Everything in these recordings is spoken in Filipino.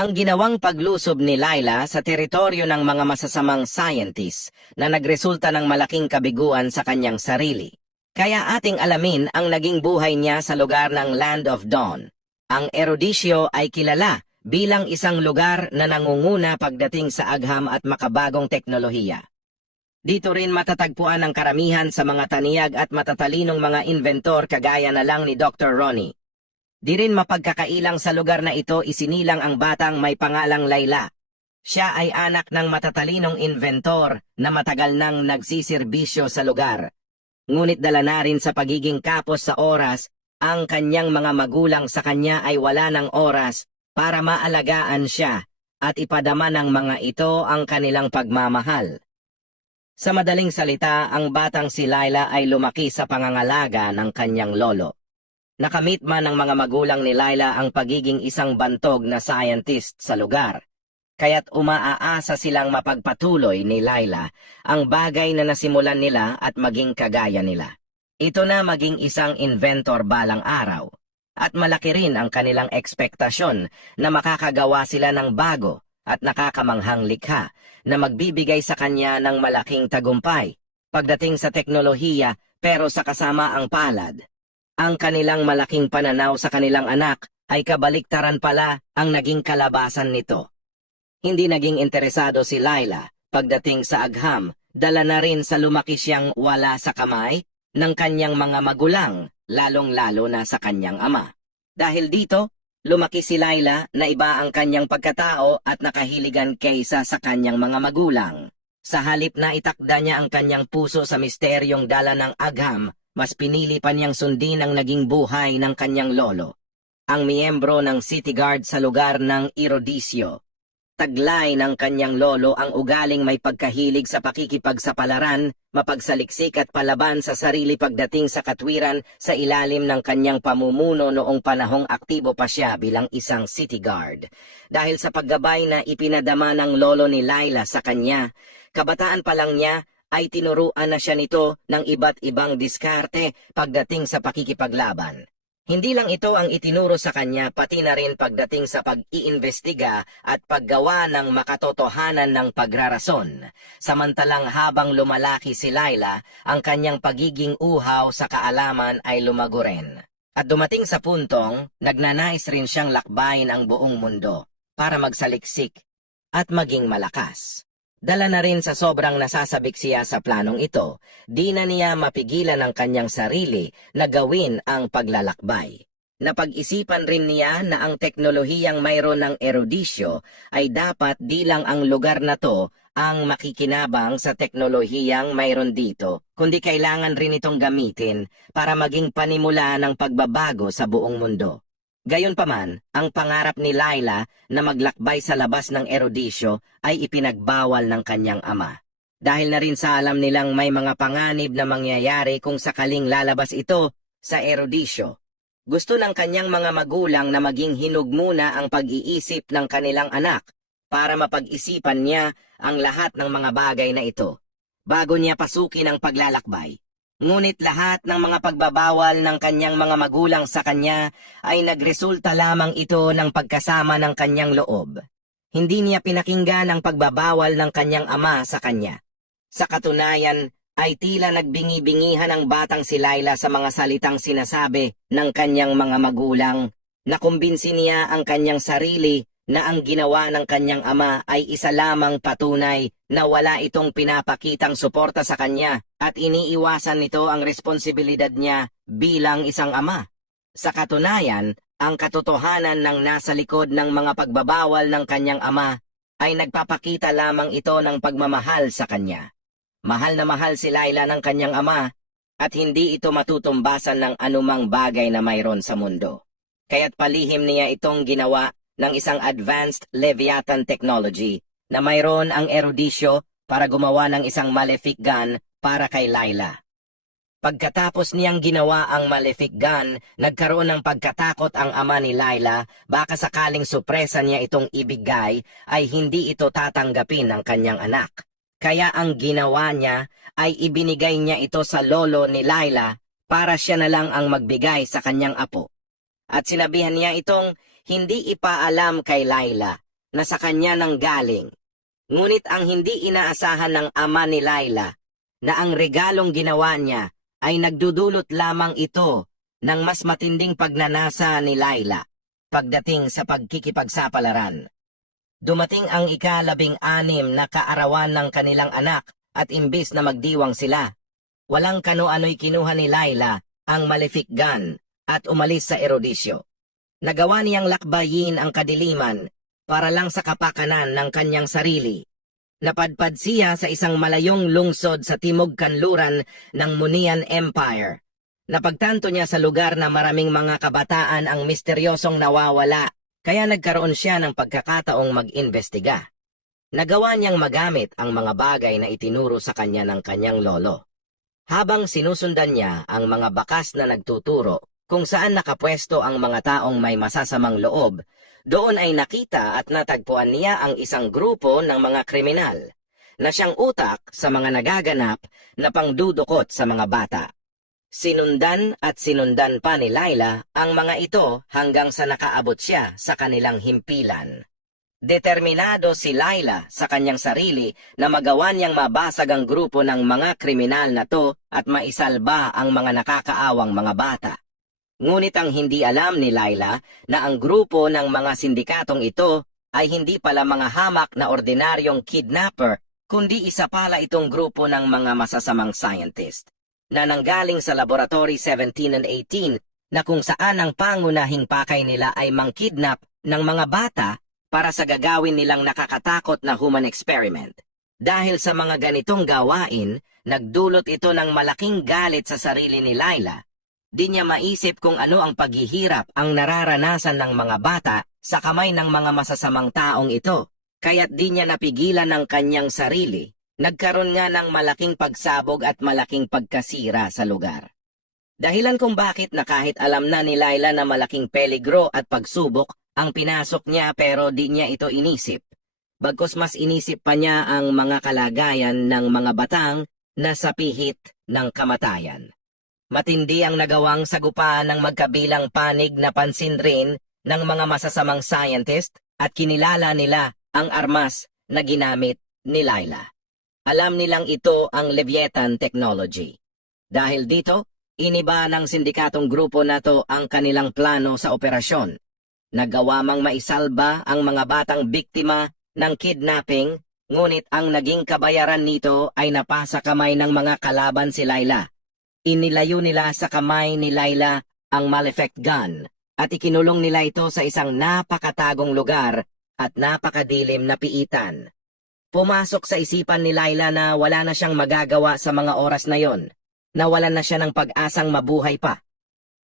Ang ginawang paglusob ni Laila sa teritoryo ng mga masasamang scientists na nagresulta ng malaking kabiguan sa kanyang sarili. Kaya ating alamin ang naging buhay niya sa lugar ng Land of Dawn. Ang erodisyo ay kilala bilang isang lugar na nangunguna pagdating sa agham at makabagong teknolohiya. Dito rin matatagpuan ang karamihan sa mga taniyag at matatalinong mga inventor kagaya na lang ni Dr. Ronnie. Di rin mapagkakailang sa lugar na ito isinilang ang batang may pangalang Layla. Siya ay anak ng matatalinong inventor na matagal nang nagsisirbisyo sa lugar. Ngunit dala na rin sa pagiging kapos sa oras, ang kanyang mga magulang sa kanya ay wala ng oras para maalagaan siya at ipadama ng mga ito ang kanilang pagmamahal. Sa madaling salita, ang batang si Layla ay lumaki sa pangangalaga ng kanyang lolo. Nakamit man ng mga magulang ni Layla ang pagiging isang bantog na scientist sa lugar, kaya't umaaasa silang mapagpatuloy ni Layla ang bagay na nasimulan nila at maging kagaya nila. Ito na maging isang inventor balang araw, at malaki rin ang kanilang ekspektasyon na makakagawa sila ng bago at nakakamanghang likha na magbibigay sa kanya ng malaking tagumpay pagdating sa teknolohiya, pero sa kasama ang palad. Ang kanilang malaking pananaw sa kanilang anak ay kabaliktaran pala ang naging kalabasan nito. Hindi naging interesado si Layla pagdating sa agham, dala na rin sa lumaki siyang wala sa kamay ng kanyang mga magulang, lalong-lalo na sa kanyang ama. Dahil dito, lumaki si Layla na iba ang kanyang pagkatao at nakahiligan kaysa sa kanyang mga magulang. Sa halip na itakda niya ang kanyang puso sa misteryong dala ng agham, mas pinili pa niyang sundin ang naging buhay ng kanyang lolo, ang miyembro ng City Guard sa lugar ng Erodisyo. Taglay ng kanyang lolo ang ugaling may pagkahilig sa pakikipagsapalaran, mapagsaliksik at palaban sa sarili pagdating sa katwiran sa ilalim ng kanyang pamumuno noong panahong aktibo pa siya bilang isang City Guard. Dahil sa paggabay na ipinadama ng lolo ni Layla sa kanya, kabataan pa lang niya ay tinuruan na siya nito ng iba't ibang diskarte pagdating sa pakikipaglaban. Hindi lang ito ang itinuro sa kanya, pati na rin pagdating sa pag-iimbestiga at paggawa ng makatotohanan ng pagrarason. Samantalang habang lumalaki si Layla, ang kanyang pagiging uhaw sa kaalaman ay lumago rin. At dumating sa puntong, nagnanais rin siyang lakbayin ang buong mundo para magsaliksik at maging malakas. Dala na rin sa sobrang nasasabik siya sa planong ito, di na niya mapigilan ang kanyang sarili na gawin ang paglalakbay. Napag-isipan rin niya na ang teknolohiyang mayroon ng erodisyo ay dapat di lang ang lugar na to ang makikinabang sa teknolohiyang mayroon dito, kundi kailangan rin itong gamitin para maging panimula ng pagbabago sa buong mundo. Gayunpaman, ang pangarap ni Layla na maglakbay sa labas ng erodisyo ay ipinagbawal ng kanyang ama. Dahil na rin sa alam nilang may mga panganib na mangyayari kung sakaling lalabas ito sa erodisyo. Gusto ng kanyang mga magulang na maging hinog muna ang pag-iisip ng kanilang anak para mapag-isipan niya ang lahat ng mga bagay na ito bago niya pasukin ang paglalakbay. Ngunit lahat ng mga pagbabawal ng kanyang mga magulang sa kanya ay nagresulta lamang ito ng pagkasama ng kanyang loob. Hindi niya pinakinggan ang pagbabawal ng kanyang ama sa kanya. Sa katunayan ay tila nagbingi-bingihan ang batang si Layla sa mga salitang sinasabi ng kanyang mga magulang. Nakumbinsi niya ang kanyang sarili na ang ginawa ng kanyang ama ay isa lamang patunay na wala itong pinapakitang suporta sa kanya at iniiwasan nito ang responsibilidad niya bilang isang ama. Sa katunayan, ang katotohanan ng nasa likod ng mga pagbabawal ng kanyang ama ay nagpapakita lamang ito ng pagmamahal sa kanya. Mahal na mahal si Layla ng kanyang ama at hindi ito matutumbasan ng anumang bagay na mayroon sa mundo. Kaya't palihim niya itong ginawa ng isang advanced Leviathan technology na mayroon ang erodisyo para gumawa ng isang malefic gun para kay Layla. Pagkatapos niyang ginawa ang malefic gun, nagkaroon ng pagkatakot ang ama ni Layla, baka sakaling supresa niya itong ibigay ay hindi ito tatanggapin ng kanyang anak. Kaya ang ginawa niya ay ibinigay niya ito sa lolo ni Layla para siya na lang ang magbigay sa kanyang apo. At sinabihan niya itong hindi ipaalam kay Layla na sa kanya nang galing. Ngunit ang hindi inaasahan ng ama ni Laila na ang regalong ginawa niya ay nagdudulot lamang ito ng mas matinding pagnanasa ni Laila pagdating sa pagkikipagsapalaran. Dumating ang ika-16 na kaarawan ng kanilang anak at imbis na magdiwang sila, walang kano-ano'y kinuha ni Laila ang malefic gun at umalis sa erodisyo. Nagawa niyang lakbayin ang kadiliman para lang sa kapakanan ng kanyang sarili. Napadpad siya sa isang malayong lungsod sa timog kanluran ng Munian Empire. Napagtanto niya sa lugar na maraming mga kabataan ang misteryosong nawawala, kaya nagkaroon siya ng pagkakataong mag-imbestiga. Nagawa niyang magamit ang mga bagay na itinuro sa kanya ng kanyang lolo. Habang sinusundan niya ang mga bakas na nagtuturo kung saan nakapwesto ang mga taong may masasamang loob, doon ay nakita at natagpuan niya ang isang grupo ng mga kriminal na siyang utak sa mga nagaganap na pangdudukot sa mga bata. Sinundan at sinundan pa ni Laila ang mga ito hanggang sa nakaabot siya sa kanilang himpilan. Determinado si Laila sa kanyang sarili na magawa niyang mabasag ang grupo ng mga kriminal na to at maisalba ang mga nakakaawang mga bata. Ngunit ang hindi alam ni Laila na ang grupo ng mga sindikatong ito ay hindi pala mga hamak na ordinaryong kidnapper, kundi isa pala itong grupo ng mga masasamang scientist na nanggaling sa Laboratory 17 and 18 na kung saan ang pangunahing pakay nila ay mangkidnap ng mga bata para sa gagawin nilang nakakatakot na human experiment. Dahil sa mga ganitong gawain, nagdulot ito ng malaking galit sa sarili ni Laila. Di niya maisip kung ano ang paghihirap ang nararanasan ng mga bata sa kamay ng mga masasamang taong ito. Kaya't di niya napigilan ng kanyang sarili. Nagkaroon nga ng malaking pagsabog at malaking pagkasira sa lugar. Dahilan kung bakit na kahit alam na ni Laila na malaking peligro at pagsubok ang pinasok niya pero di niya ito inisip. Bagkus mas inisip pa niya ang mga kalagayan ng mga batang na sa pihit ng kamatayan. Matindi ang nagawang sagupaan ng magkabilang panig na pansin rin ng mga masasamang scientist at kinilala nila ang armas na ginamit ni Laila. Alam nilang ito ang Leviathan technology. Dahil dito, iniba ng sindikatong grupo na to ang kanilang plano sa operasyon. Nagawa mang maisalba ang mga batang biktima ng kidnapping, ngunit ang naging kabayaran nito ay napasa kamay ng mga kalaban si Laila. Inilayo nila sa kamay ni Laila ang malefic gun at ikinulong nila ito sa isang napakatagong lugar at napakadilim na piitan. Pumasok sa isipan ni Laila na wala na siyang magagawa sa mga oras na yon, nawalan na siya ng pag-asang mabuhay pa.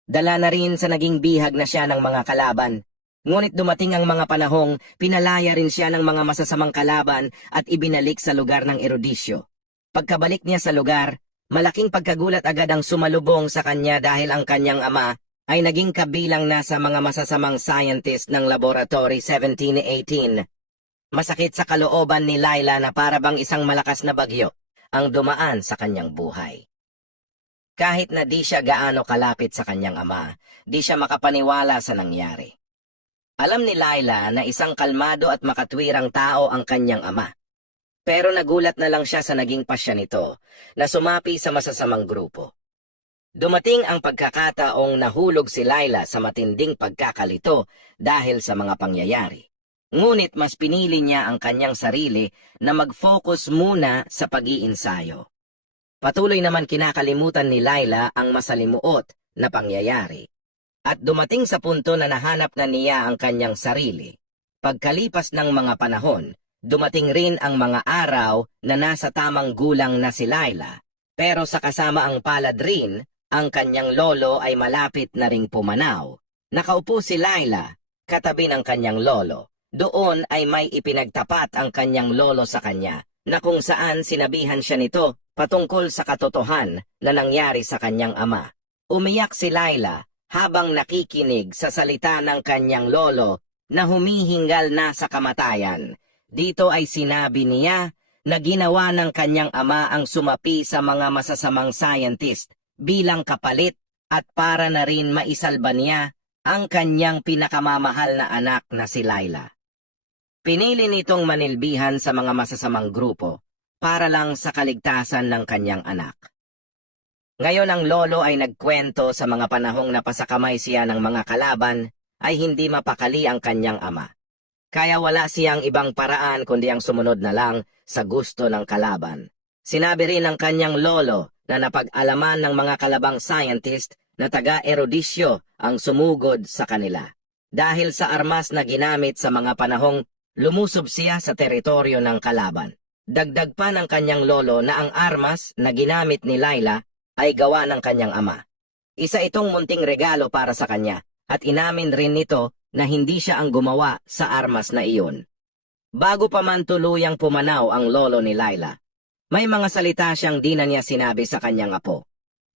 Dala na rin sa naging bihag na siya ng mga kalaban. Ngunit dumating ang mga panahong pinalaya rin siya ng mga masasamang kalaban at ibinalik sa lugar ng erodisyo. Pagkabalik niya sa lugar, malaking pagkagulat agad ang sumalubong sa kanya dahil ang kanyang ama ay naging kabilang na sa mga masasamang scientist ng Laboratory 1718. Masakit sa kalooban ni Laila na para bang isang malakas na bagyo ang dumaan sa kanyang buhay. Kahit na di siya gaano kalapit sa kanyang ama, di siya makapaniwala sa nangyari. Alam ni Laila na isang kalmado at makatwirang tao ang kanyang ama. Pero nagulat na lang siya sa naging pasya nito na sumapi sa masasamang grupo. Dumating ang pagkakataong nahulog si Laila sa matinding pagkakalito dahil sa mga pangyayari. Ngunit mas pinili niya ang kanyang sarili na mag-focus muna sa pag-iinsayo. Patuloy naman kinakalimutan ni Laila ang masalimuot na pangyayari. At dumating sa punto na nahanap na niya ang kanyang sarili. Pagkalipas ng mga panahon, dumating rin ang mga araw na nasa tamang gulang na si Laila. Pero sa kasama ang palad rin, ang kanyang lolo ay malapit na ring pumanaw. Nakaupo si Laila, katabi ng kanyang lolo. Doon ay may ipinagtapat ang kanyang lolo sa kanya, na kung saan sinabihan siya nito patungkol sa katotohan na nangyari sa kanyang ama. Umiyak si Laila habang nakikinig sa salita ng kanyang lolo na humihingal na sa kamatayan. Dito ay sinabi niya na ginawa ng kanyang ama ang sumapi sa mga masasamang scientist bilang kapalit at para na rin maisalba niya ang kanyang pinakamamahal na anak na si Laila. Pinili nitong manilbihan sa mga masasamang grupo para lang sa kaligtasan ng kanyang anak. Ngayon ang lolo ay nagkwento sa mga panahong napasakamay siya ng mga kalaban ay hindi mapakali ang kanyang ama. Kaya wala siyang ibang paraan kundi ang sumunod na lang sa gusto ng kalaban. Sinabi rin ng kanyang lolo na napag-alaman ng mga kalabang scientist na taga-erodisyo ang sumugod sa kanila. Dahil sa armas na ginamit sa mga panahong lumusob siya sa teritoryo ng kalaban. Dagdag pa ng kanyang lolo na ang armas na ginamit ni Layla ay gawa ng kanyang ama. Isa itong munting regalo para sa kanya at inamin rin nito na hindi siya ang gumawa sa armas na iyon. Bago pa man tuluyang pumanaw ang lolo ni Layla, may mga salita siyang di na niya sinabi sa kanyang apo.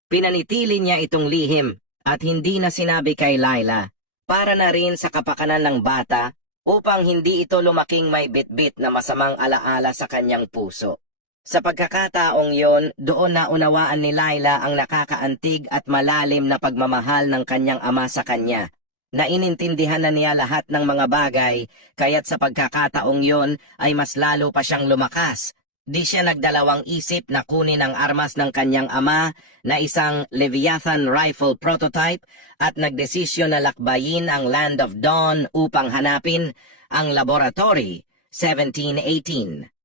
Pinanitili niya itong lihim at hindi na sinabi kay Layla para na rin sa kapakanan ng bata upang hindi ito lumaking may bitbit na masamang alaala sa kanyang puso. Sa pagkakataong yon, doon na unawaan ni Layla ang nakakaantig at malalim na pagmamahal ng kanyang ama sa kanya, na inintindihan na niya lahat ng mga bagay, kaya't sa pagkakataong yon ay mas lalo pa siyang lumakas. Di siya nagdalawang isip na kunin ang armas ng kanyang ama na isang Leviathan rifle prototype at nagdesisyon na lakbayin ang Land of Dawn upang hanapin ang Laboratory 1718.